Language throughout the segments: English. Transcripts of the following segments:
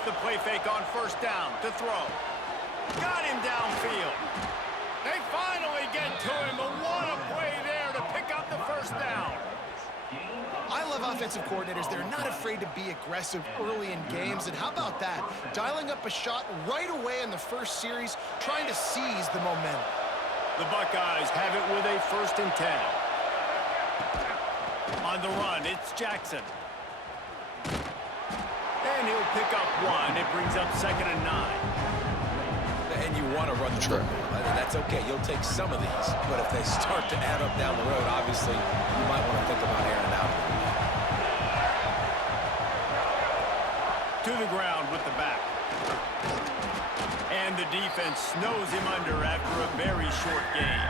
off the play fake on first down to throw. Got him downfield. They finally get to him, but what a play there to pick up the first down. I love offensive coordinators. They're not afraid to be aggressive early in games. And how about that? Dialing up a shot right away in the first series, trying to seize the momentum. The Buckeyes have it with a 1st and 10. On the run, it's Jackson. And he'll pick up 1. It brings up 2nd and 9. And you want to run the football. That's okay. You'll take some of these. But if they start to add up down the road, obviously, you might want to think about airing it out. To the ground with the back. And the defense snows him under after a very short game.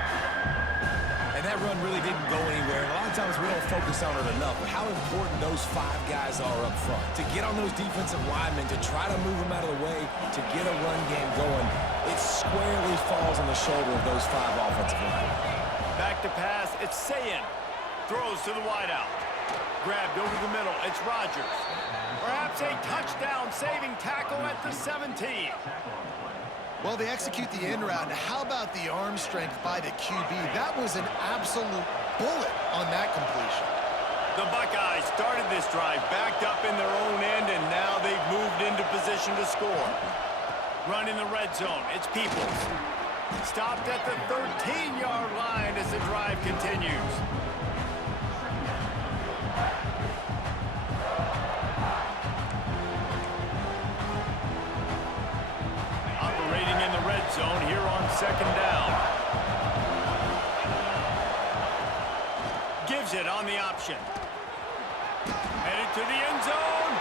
And that run really didn't go anywhere. And a lot of times we don't focus on it enough. But how important those 5 guys are up front. To get on those defensive linemen, to try to move them out of the way, to get a run game going, it squarely falls on the shoulder of those 5 offensive linemen. Back to pass, it's Sayin. Throws to the wideout. Grabbed over the middle, it's Rodgers. Perhaps a touchdown-saving tackle at the 17. Well, they execute the end route. How about the arm strength by the QB? That was an absolute bullet on that completion. The Buckeyes started this drive backed up in their own end, and now they've moved into position to score. Run in the red zone. It's Peoples. Stopped at the 13-yard line as the drive continues. Operating in the red zone here on 2nd down. Gives it on the option. Headed to the end zone.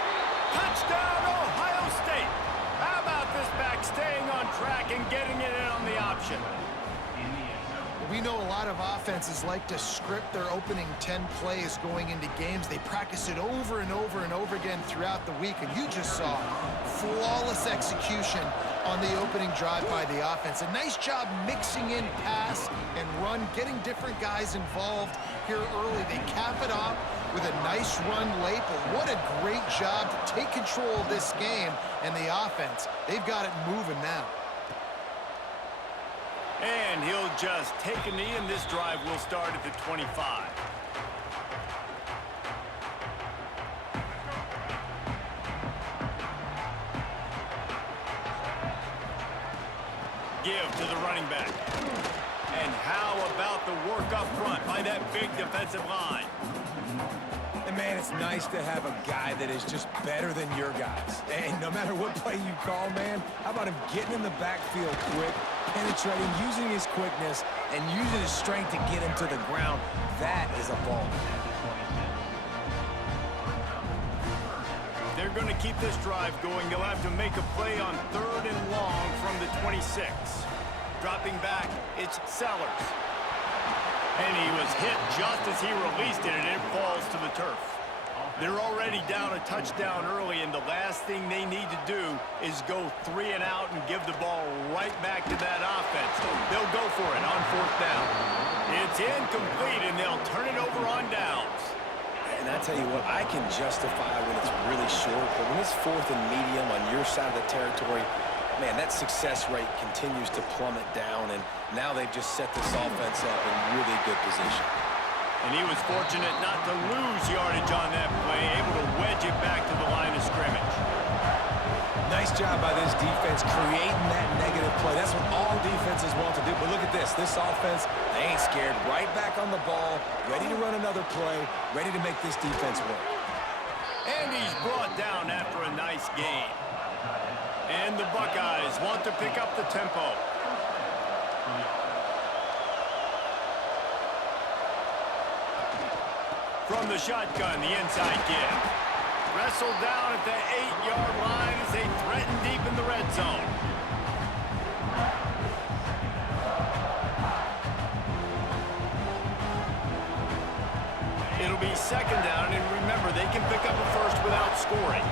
Touchdown, Ohio State. How about this back staying on track and getting it in on the option? We know a lot of offenses like to script their opening 10 plays going into games. They practice it over and over and over again throughout the week, and you just saw flawless execution on the opening drive by the offense. A nice job mixing in pass and run, getting different guys involved here early. They cap it off with a nice run late, but what a great job to take control of this game and the offense. They've got it moving now. And he'll just take a knee, and this drive will start at the 25. Give to the running back. And how about the work up front by that big defensive line? And, man, it's nice to have a guy that is just better than your guys. And no matter what play you call, man, how about him getting in the backfield quick, penetrating, using his quickness, and using his strength to get him to the ground? That is a ball. They're going to keep this drive going. They'll have to make a play on 3rd and long from the 26. Dropping back, it's Sellers. And he was hit just as he released it, and it falls to the turf. They're already down a touchdown early, and the last thing they need to do is go 3 and out and give the ball right back to that offense. They'll go for it on 4th down. It's incomplete, and they'll turn it over on downs. And I tell you what, I can justify when it's really short, but when it's 4th and medium on your side of the territory, man, that success rate continues to plummet down, and now they've just set this offense up in really good position. And he was fortunate not to lose yardage on that play, able to wedge it back to the line of scrimmage. Nice job by this defense creating that negative play. That's what all defenses want to do. But look at this. This offense, they ain't scared. Right back on the ball, ready to run another play, ready to make this defense work. And he's brought down after a nice game. And the Buckeyes want to pick up the tempo. From the shotgun, the inside give. Wrestled down at the 8-yard line as they threaten deep in the red zone. It'll be 2nd down, and remember, they can pick up a first without scoring.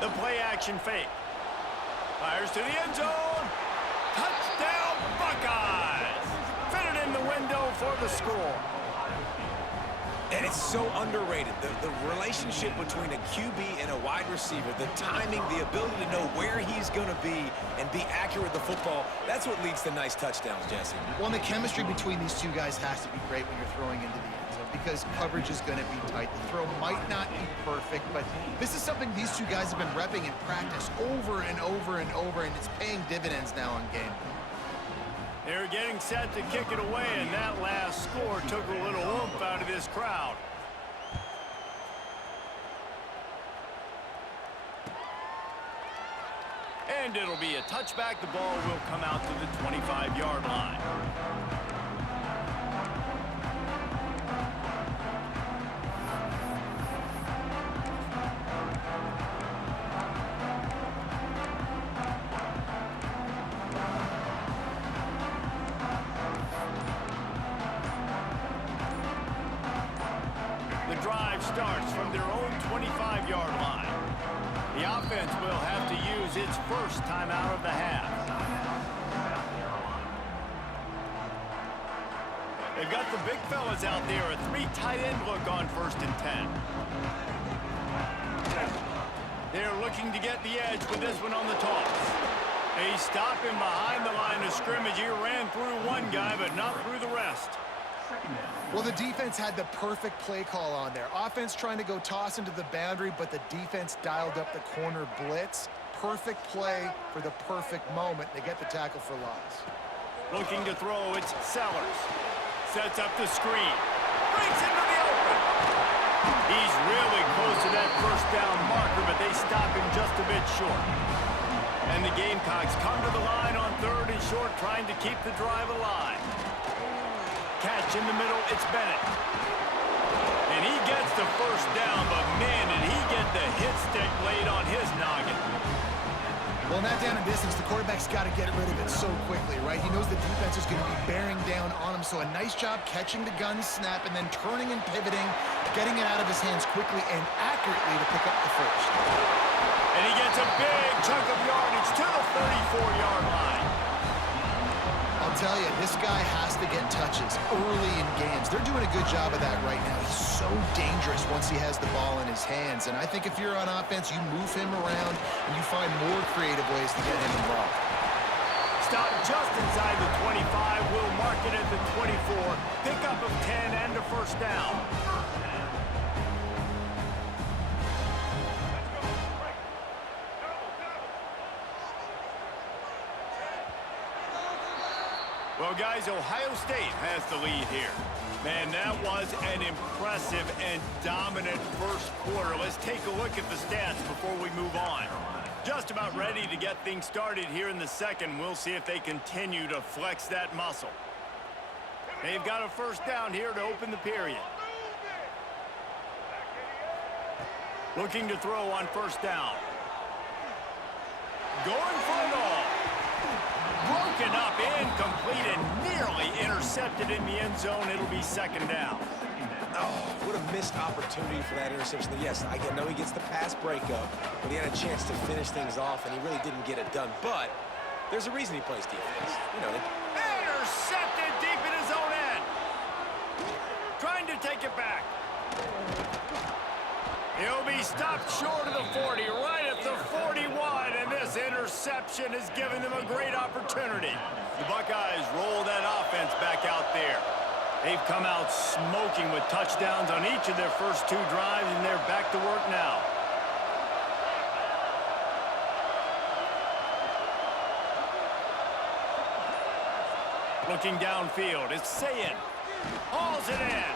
The play-action fake. Fires to the end zone. Touchdown, Buckeyes! Fitted in the window for the score. And it's so underrated. The relationship between a QB and a wide receiver, the timing, the ability to know where he's going to be and be accurate with the football, that's what leads to nice touchdowns, Jesse. Well, and the chemistry between these two guys has to be great when you're throwing into the end zone because coverage is going to be tight. The throw might not be perfect, but this is something these two guys have been repping in practice over and over and over, and it's paying dividends now on game. They're getting set to kick it away, and that last score took a little oomph out of this crowd. And it'll be a touchback. The ball will come out to the 25-yard line. Starts from their own 25-yard line. The offense will have to use its first timeout of the half. They've got the big fellas out there, a 3 tight end look on 1st and 10. They're looking to get the edge with this one on the toss. They stop him behind the line of scrimmage. He ran through one guy, but not through the rest. Well, the defense had the perfect play call on there. Offense trying to go toss into the boundary, but the defense dialed up the corner blitz. Perfect play for the perfect moment. They get the tackle for loss. Looking to throw, it's Sellers. Sets up the screen. Breaks into the open. He's really close to that first down marker, but they stop him just a bit short. And the Gamecocks come to the line on 3rd and short, trying to keep the drive alive. Catch in the middle, it's Bennett. And he gets the first down, but man, did he get the hit stick laid on his noggin. Well, not down in distance, the quarterback's got to get rid of it so quickly, right? He knows the defense is going to be bearing down on him, so a nice job catching the gun snap and then turning and pivoting, getting it out of his hands quickly and accurately to pick up the first. And he gets a big chunk of yardage to the 34-yard line. I'll tell you, this guy has to get touches early in games. They're doing a good job of that right now. He's so dangerous once he has the ball in his hands. And I think if you're on offense, you move him around and you find more creative ways to get him involved. Stop just inside the 25. We'll mark it at the 24. Pickup of 10 and a first down. Well, guys, Ohio State has the lead here. Man, that was an impressive and dominant first quarter. Let's take a look at the stats before we move on. Just about ready to get things started here in the second. We'll see if they continue to flex that muscle. They've got a first down here to open the period. Looking to throw on first down. Going for it all. Broken up, incomplete, and nearly intercepted in the end zone. It'll be second down. Oh, what a missed opportunity for that interception. Yes, I know he gets the pass breakup, but he had a chance to finish things off, and he really didn't get it done. But there's a reason he plays defense. You know, intercepted deep in his own end. Trying to take it back. He'll be stopped short of the 40, right at the 41, and this interception has given them a great opportunity. The Buckeyes roll that offense back out there. They've come out smoking with touchdowns on each of their first 2 drives, and they're back to work now. Looking downfield, it's Sayin. Hauls it in.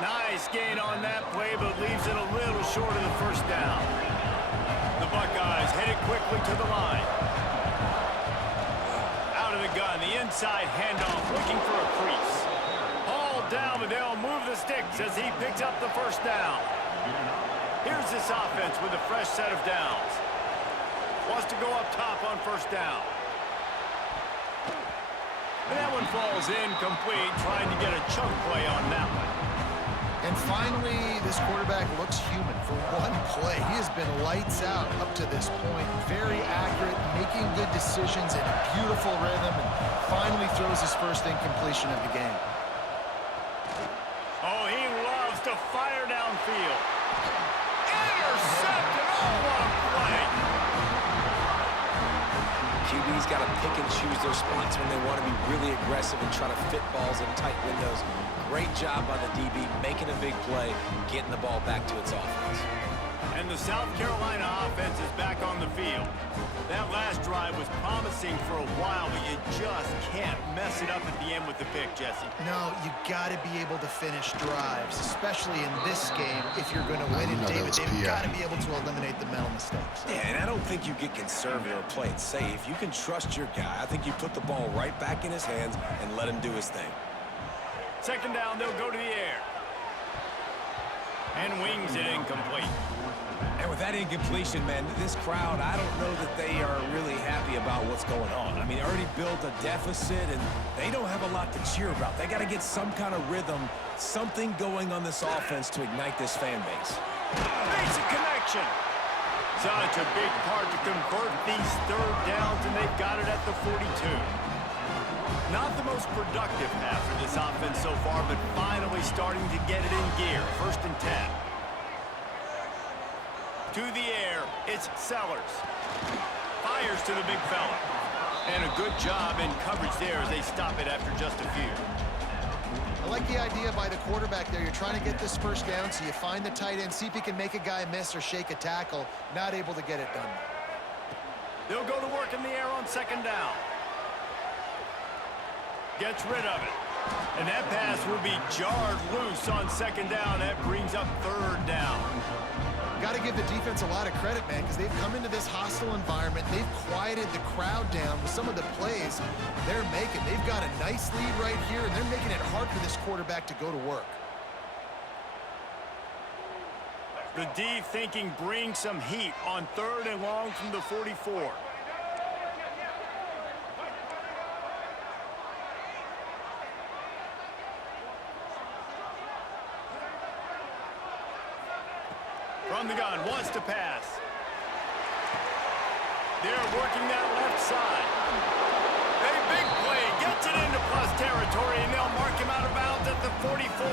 Nice gain on that play, but leaves it a little short of the first down. The Buckeyes headed quickly to the line. Out of the gun, the inside handoff, looking for a crease. Hauled down, but they'll move the sticks as he picks up the first down. Here's this offense with a fresh set of downs. Wants to go up top on first down. And that one falls incomplete, trying to get a chunk play on that one. And finally, this quarterback looks human for one play. He has been lights out up to this point. Very accurate, making good decisions in a beautiful rhythm, and finally throws his first incompletion of the game. Oh, he loves to DB's got to pick and choose their spots when they want to be really aggressive and try to fit balls in tight windows. Great job by the DB making a big play, getting the ball back to its offense. And the South Carolina offense is back on the field. That last drive was promising for a while, but you just can't mess it up at the end with the pick, Jesse. No, you got to be able to finish drives, especially in this game. If you're going to win it, David, they've got to be able to eliminate the mental mistakes. Yeah, and I don't think you get conservative or play it safe. You can trust your guy. I think you put the ball right back in his hands and let him do his thing. Second down, they'll go to the air. And wings it incomplete. And with that incompletion, man, this crowd, I don't know that they are really happy about what's going on. I mean, they already built a deficit, and they don't have a lot to cheer about. They got to get some kind of rhythm, something going on this offense to ignite this fan base. Basic connection. Such a big part to convert these third downs, and they've got it at the 42. Not the most productive half for this offense so far, but finally starting to get it in gear. 1st and 10. To the air, it's Sellers. Fires to the big fella. And a good job in coverage there as they stop it after just a few. I like the idea by the quarterback there. You're trying to get this first down, so you find the tight end, see if he can make a guy miss or shake a tackle. Not able to get it done. They'll go to work in the air on 2nd down. Gets rid of it. And that pass will be jarred loose on 2nd down. That brings up 3rd down. Got to give the defense a lot of credit, man, because they've come into this hostile environment. They've quieted the crowd down with some of the plays they're making. They've got a nice lead right here, and they're making it hard for this quarterback to go to work. The D thinking bring some heat on 3rd and long from the 44. From the gun, wants to pass. They're working that left side. A big play, gets it into plus territory, and they'll mark him out of bounds at the 44.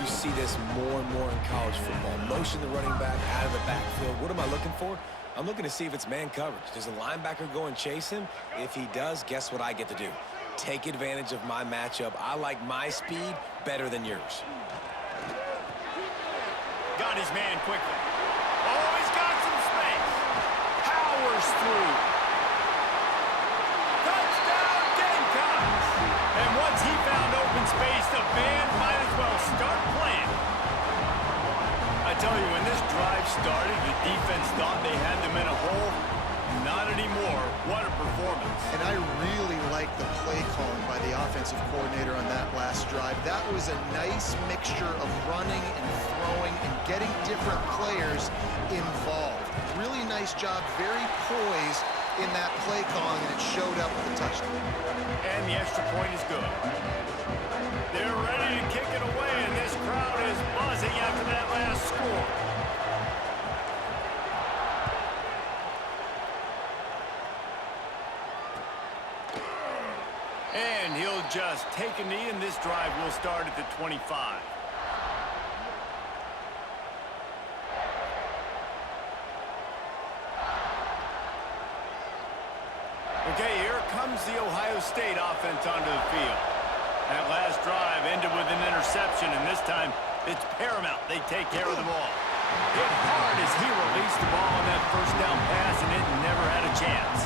You see this more and more in college football. Motion the running back out of the backfield. What am I looking for? I'm looking to see if it's man coverage. Does the linebacker go and chase him? If he does, guess what I get to do? Take advantage of my matchup. I like my speed better than yours. Got his man quickly. Oh, he's got some space. Powers through. Touchdown, Gamecocks. And once he found open space, the band might as well start playing. I tell you, when this drive started, the defense thought they had them in a hole. Not anymore. What a performance. And I really like the play calling by the offensive coordinator on that last drive. That was a nice mixture of running and throwing and getting different players involved. Really nice job, very poised in that play calling, and it showed up with a touchdown. And the extra point is good. They're ready to kick it away, and this crowd is buzzing after that last score. And he'll just take a knee, and this drive will start at the 25. Okay, here comes the Ohio State offense onto the field. That last drive ended with an interception, and this time it's paramount they take care of the ball. Hit hard as he released the ball on that 1st down pass, and it never had a chance.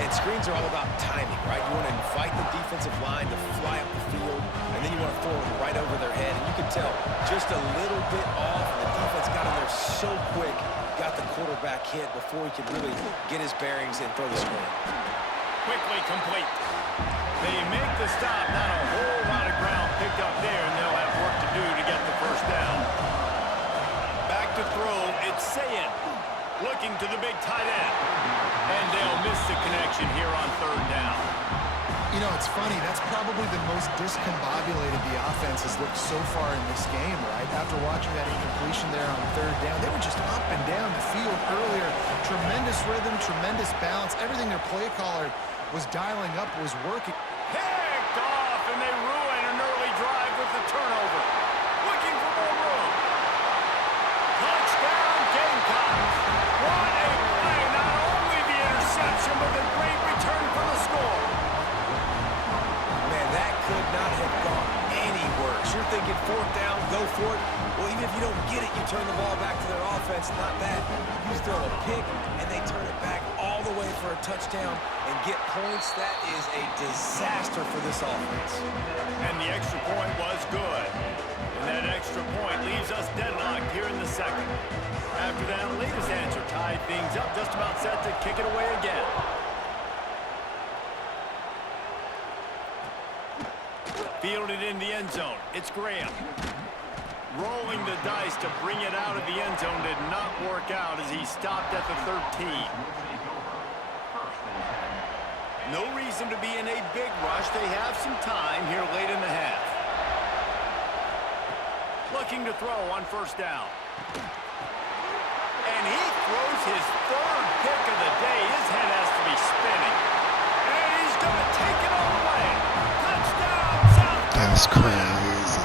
And screens are all about timing, right? You want to invite the defensive line to fly up the field, and then you want to throw it right over their head. And you can tell just a little bit off, and the defense got in there so quick, got the quarterback hit before he could really get his bearings and throw the screen. Quickly complete. They make the stop. Not a whole lot of ground picked up there, and they'll have work to do to get the 1st down. Back to throw. It's Sayin looking to the big tight end. And they'll miss the connection here on 3rd down. You know, it's funny. That's probably the most discombobulated the offense has looked so far in this game, right? After watching that incompletion there on 3rd down, they were just up and down the field earlier. Tremendous rhythm, tremendous balance. Everything their play caller was dialing up was working. Picked off, and they ruin an early drive with the turnover. Looking for more room. Touchdown, Gamecocks. What a play. Not only the interception, works. You're thinking fourth down, go for it. Well, even if you don't get it, you turn the ball back to their offense. Not that. You throw a pick, and they turn it back all the way for a touchdown and get points. That is a disaster for this offense. And the extra point was good. And that extra point leaves us deadlocked here in the second. After that latest answer tied things up, just about set to kick it away again. Fielded in the end zone. It's Graham. Rolling the dice to bring it out of the end zone did not work out as he stopped at the 13. No reason to be in a big rush. They have some time here late in the half. Looking to throw on first down. And he throws his third pick of the day. His head has to be spinning. And he's going to take it all the way. Touchdown, South Carolina. That's crazy.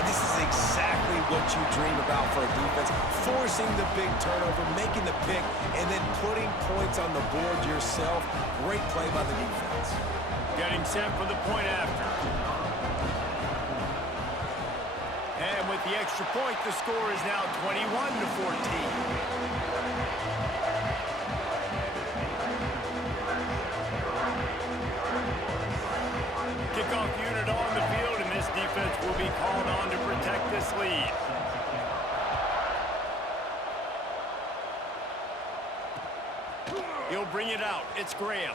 And this is exactly what you dream about for a defense. Forcing the big turnover, making the pick, and then putting points on the board yourself. Great play by the defense. Getting set for the point after. And with the extra point, the score is now 21-14. Kickoff unit on the field, and this defense will be called on to protect this lead. He'll bring it out. It's Graham.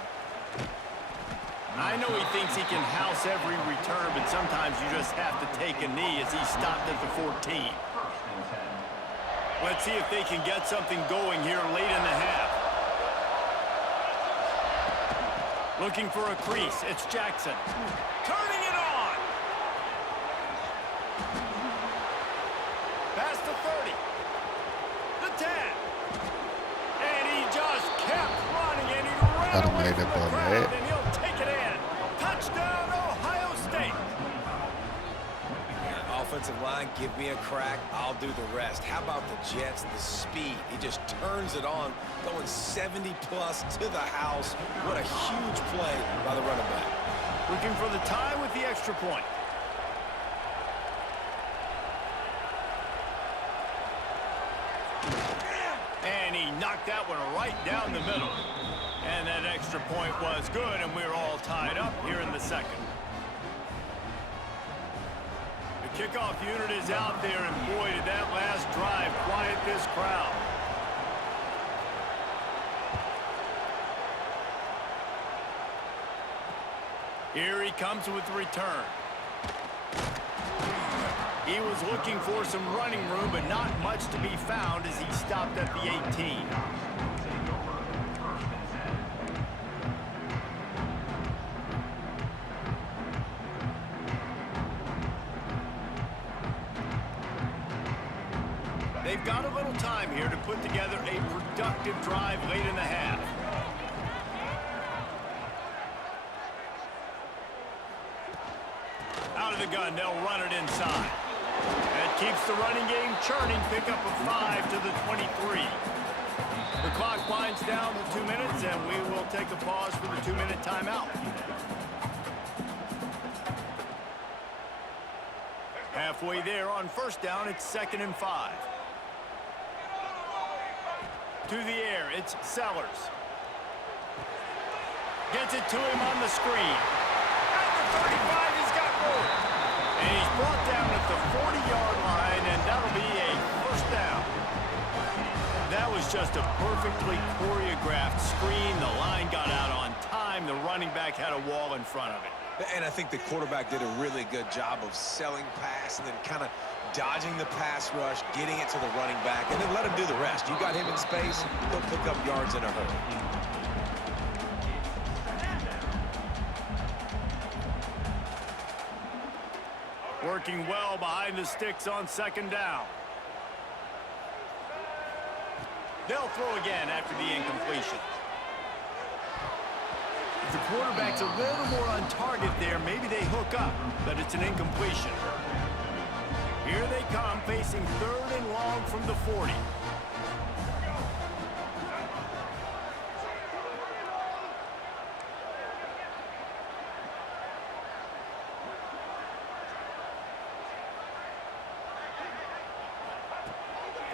I know he thinks he can house every return, but sometimes you just have to take a knee as he stopped at the 14. Let's see if they can get something going here late in the half. Looking for a crease. It's Jackson. Turning it on. Past the 30. The 10. And he just kept running, and he ran away from the crowd, and he'll take it in. Touchdown, Ohio State. Offensive line, give me a crack. I'll do the rest. How about the Jets? The speed. He just turns it on, going 70-plus to the house. What a huge play by the running back. Looking for the tie with the extra point. And he knocked that one right down the middle. And that extra point was good, and we're all tied up here in the second. The kickoff unit is out there, and boy, did that last drive quiet this crowd. Here he comes with the return. He was looking for some running room, but not much to be found as he stopped at the 18. They've got a little time here to put together a productive drive late in the half. Out of the gun, they'll run it inside. That keeps the running game churning. Pick up a 5 to the 23. The clock winds down to 2 minutes, and we will take a pause for the 2-minute timeout. Halfway there on first down, it's 2nd and 5. To the air, it's Sellers. Gets it to him on the screen. At the 35, he's got room. And he's brought down at the 40-yard line, and that'll be a first down. That was just a perfectly choreographed screen. The line got out on time. The running back had a wall in front of it. And I think the quarterback did a really good job of selling pass and then kind of dodging the pass rush, getting it to the running back, and then let him do the rest. You got him in space, he'll pick up yards in a hurry. Working well behind the sticks on 2nd down. They'll throw again after the incompletion. If the quarterback's a little more on target there, maybe they hook up, but it's an incompletion. Here they come, facing 3rd and long from the 40.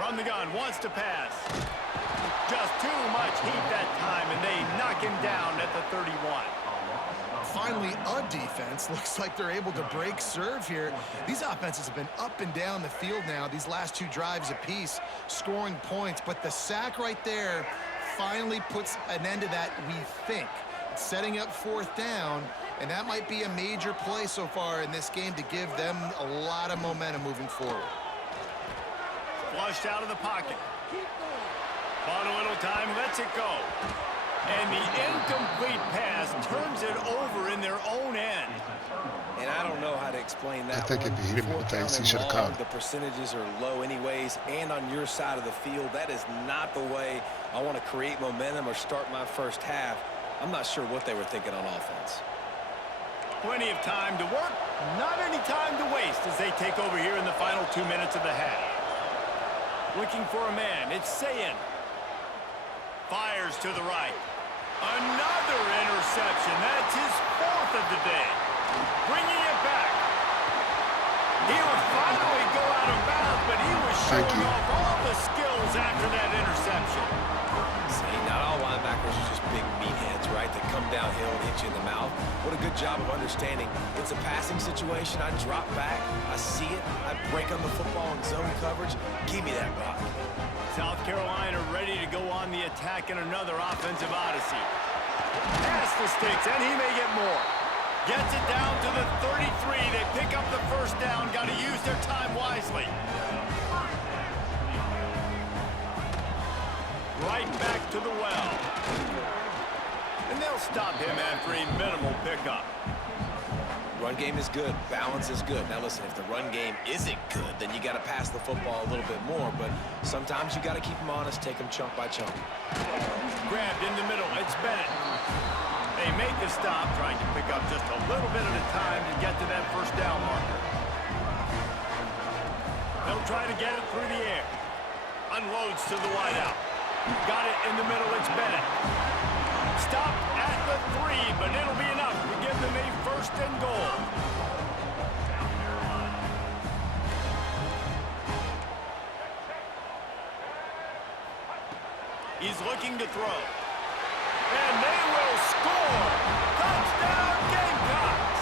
From the gun, wants to pass. Just too much heat that time, and they knock him down at the 31. Finally, a defense. Looks like they're able to break serve here. These offenses have been up and down the field now, these last two drives apiece, scoring points. But the sack right there finally puts an end to that, we think. It's setting up fourth down, and that might be a major play so far in this game to give them a lot of momentum moving forward. Flushed out of the pocket. Bought a little time, lets it go. And the incomplete pass turns it over in their own end. And I don't know how to explain that. I think if you hit him with that, he should have caught. The percentages are low anyways, and on your side of the field, that is not the way I want to create momentum or start my first half. I'm not sure what they were thinking on offense. Plenty of time to work, not any time to waste as they take over here in the final 2 minutes of the half. Looking for a man, it's Sayin. Fires to the right. Another interception. That's his fourth of the day. Bringing it back. He would finally go out of bounds, but he was showing off all the skills after that interception. See, not all linebackers are just big meatheads, right, that come downhill and hit you in the mouth. What a good job of understanding. It's a passing situation. I drop back. I see it. I break on the football in zone coverage. Give me that rock. South Carolina ready to go on the attack in another offensive odyssey. Pass the sticks, and he may get more. Gets it down to the 33. They pick up the first down. Got to use their time wisely. Right back to the well. And they'll stop him after a minimal pickup. Run game is good. Balance is good. Now listen, if the run game isn't good, then you got to pass the football a little bit more. But sometimes you got to keep them honest, take them chunk by chunk. Grabbed in the middle. It's Bennett. They make the stop, trying to pick up just a little bit at a time to get to that first down marker. They'll try to get it through the air. Unloads to the wideout. Got it in the middle. It's Bennett. Stop at the 3, but it'll be enough to give them a first and goal. He's looking to throw. And they will score. Touchdown Gamecocks.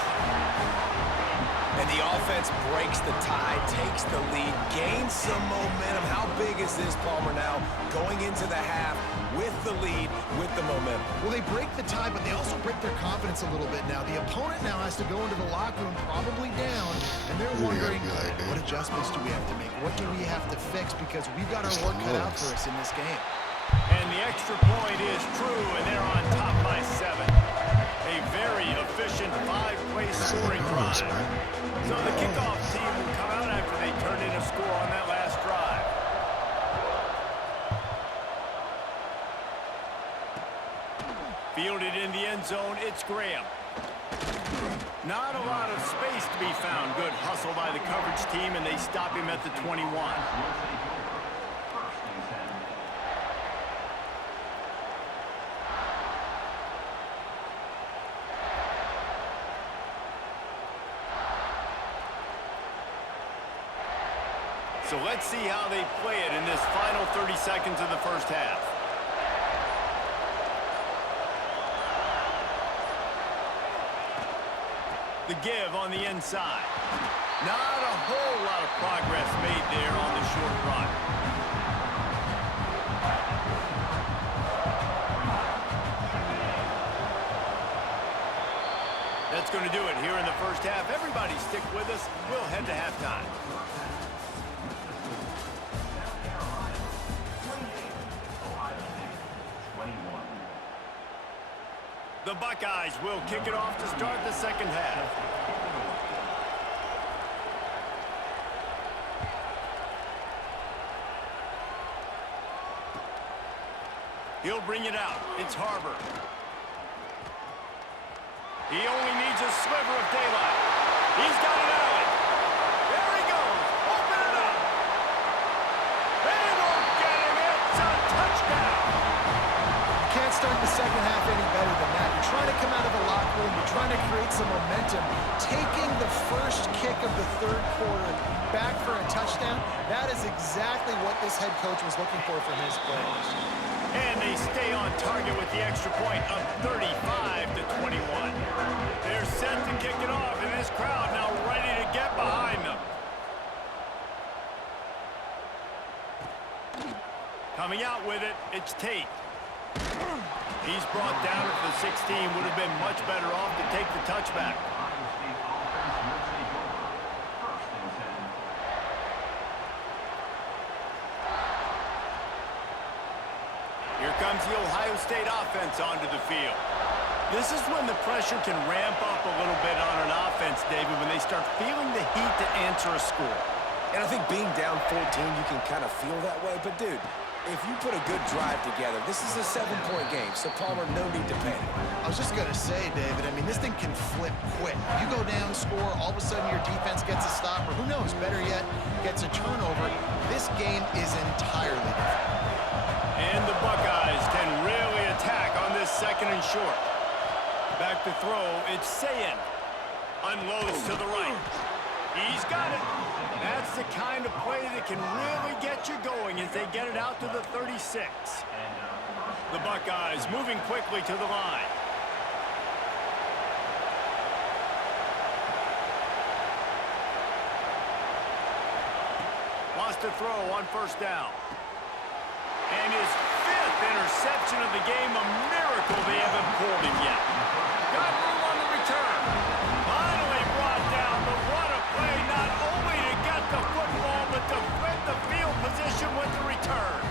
And the offense breaks the tie, takes the lead, gains some momentum. How big is this, Palmer, now going into the half with the lead, with the momentum? Well, they break the tie, but they also break their confidence a little bit now. The opponent now has to go into the locker room probably down, and they're wondering, what adjustments do we have to make? What do we have to fix? Because we've got our work cut out for us in this game. And the extra point is true, and they're on top by 7. A very efficient 5-play scoring drive. So the kickoff team will come out after they turn in a score on that last drive. Fielded in the end zone, it's Graham. Not a lot of space to be found. Good hustle by the coverage team, and they stop him at the 21. So let's see how they play it in this final 30 seconds of the first half. The give on the inside. Not a whole lot of progress made there on the short run. That's going to do it here in the first half. Everybody stick with us. We'll head to halftime. The Buckeyes will kick it off to start the second half. He'll bring it out. It's Harbor. He only needs a sliver of daylight. He's got an alley. There he goes. Open it up. They won't get him. It's a touchdown. can't start the second half any better than that. You're trying to come out of the locker room. You're trying to create some momentum. Taking the first kick of the third quarter back for a touchdown, that is exactly what this head coach was looking for from his players. And they stay on target with the extra point of 35-21. They're set to kick it off, and this crowd now ready to get behind them. Coming out with it, it's Tate. He's brought down at the 16. Would have been much better off to take the touchback. Here comes the Ohio State offense onto the field. This is when the pressure can ramp up a little bit on an offense, David, when they start feeling the heat to answer a score. And I think being down 14, you can kind of feel that way. But, dude, if you put a good drive together, this is a 7-point game, so Palmer, no need to panic. I was just going to say, David, I mean, this thing can flip quick. You go down, score, all of a sudden your defense gets a stop, or who knows, better yet, gets a turnover. This game is entirely different. And the Buckeyes can really attack on this second and short. Back to throw, it's Sayin. Unloads to the right. He's got it. That's the kind of play that can really get you going as they get it out to the 36. The Buckeyes moving quickly to the line. Wants to throw on first down. And his 5th interception of the game, a miracle they haven't pulled him yet. Got room on the return. Finally brought down the run of play, not only to get the football, but to flip the field position with the return.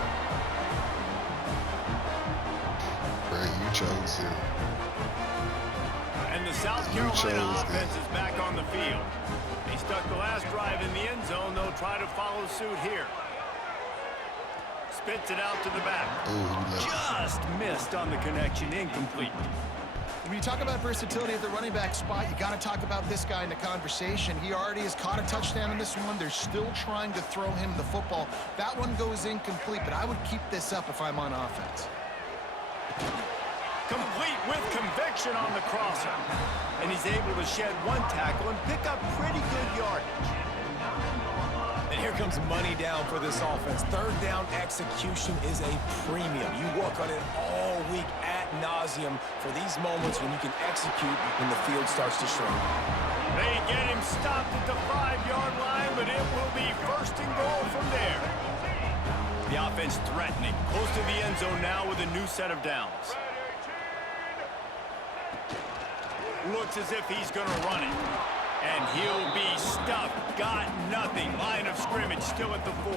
Right, you chose him. And the South Carolina offense is back on the field. They stuck the last drive in the end zone. They'll try to follow suit here. Spits it out to the back. Just missed on the connection. Incomplete. When you talk about versatility at the running back spot, you got to talk about this guy in the conversation. He already has caught a touchdown in this one. They're still trying to throw him the football. That one goes incomplete, but I would keep this up if I'm on offense. Complete with conviction on the crosser. And he's able to shed one tackle and pick up pretty good yardage. And here comes money down for this offense. Third down execution is a premium. You work on it all week ad nauseum for these moments when you can execute when the field starts to shrink. They get him stopped at the 5-yard line, but it will be first and goal from there. The offense threatening, close to the end zone now with a new set of downs. Looks as if he's going to run it. And he'll be stuffed. Got nothing. Line of scrimmage still at the 4.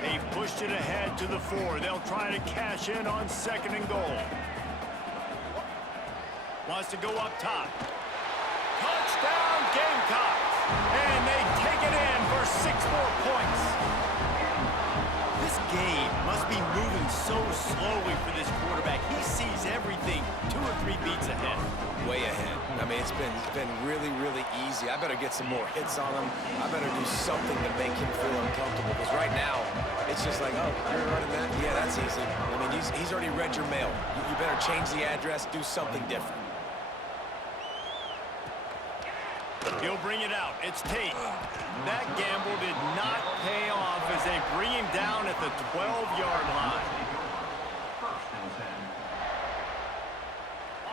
They've pushed it ahead to the 4. They'll try to cash in on second and goal. Wants to go up top. Touchdown Gamecocks. And they take it in for 6 more points. This game must be moving so slowly for this quarterback. He sees everything 2 or 3 beats ahead. Way ahead. I mean, it's been really, really easy. I better get some more hits on him. I better do something to make him feel uncomfortable. Because right now, it's just like, oh, you're running that? Yeah, that's easy. I mean, he's already read your mail. You better change the address, do something different. He'll bring it out. It's Tate. That gamble did not pay off as they bring him down at the 12-yard line.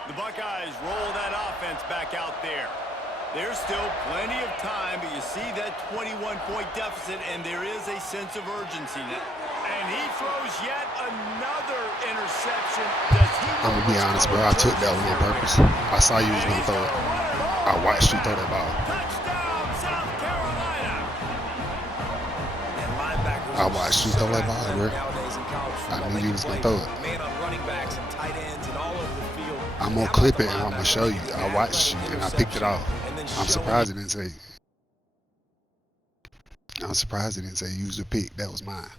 The Buckeyes roll that offense back out there. There's still plenty of time, but you see that 21-point deficit, and there is a sense of urgency now. And he throws yet another interception. I'm going to be honest, bro. I took that one on purpose. I saw you was going to throw it. I watched you throw that ball. Touchdown, South Carolina. I watched you throw that ball, bro. I knew you was going to throw it. I'm going to clip it and I'm going to show you. I watched you and I picked it off. I'm surprised it didn't say use the pick. That was mine.